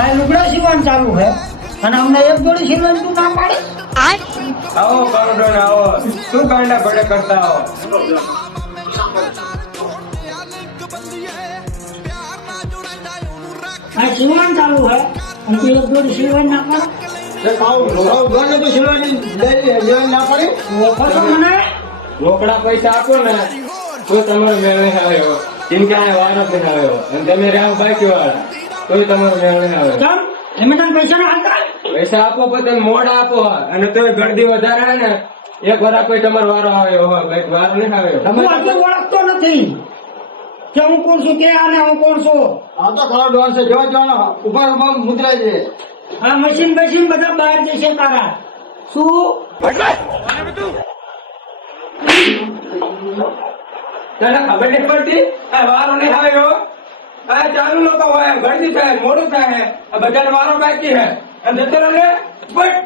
આ લુગડા સીવવાનું ચાલુ છે અને અમને એક જોડી સીવવાનું તું ના પાડે. આવો કાઉન્ટર આવો, શું કાંડા ભડે કરતા આવો. આ સીવવાનું ચાલુ છે અને તું એક જોડી સીવવાનું ના પાડે. ઓળખો મને રોકડા પૈસા આપો ને તો તમારો મેળ નહીં આવ્યો. કેમ કે આ વાર જ નહીં આવ્યો અને તમે રહ્યા બાકી વાળા તોય તમારો મેળ નહીં આવ્યો. કેમ એમ તને પૈસા ના હાલતા? પૈસા આપો પણ તમે મોડા આપો અને તમે ગળદી વધારે હે ને એક વાર કોઈ તમારો વારો આવ્યો હોય ભાઈ, વારો નહીં આવ્યો. હું આટલું ઓળખતો નથી કે હું કોણ છું કે આને હું કોણ છું. આ તો ખરાબ ડોન છે. જોવા જવાનો ઉભા ઉભા મુદ્રાય છે. આ મશીન મશીન બધા બહાર જશે તારા. શું તને ખબર નહીં પડતી આ વારો નહીં આવ્યો. આ ચાલુ લોકો હોય ગળદી થાય મોડું થાય આ બધાને વારો બાકી હે અને જતો રહે બટ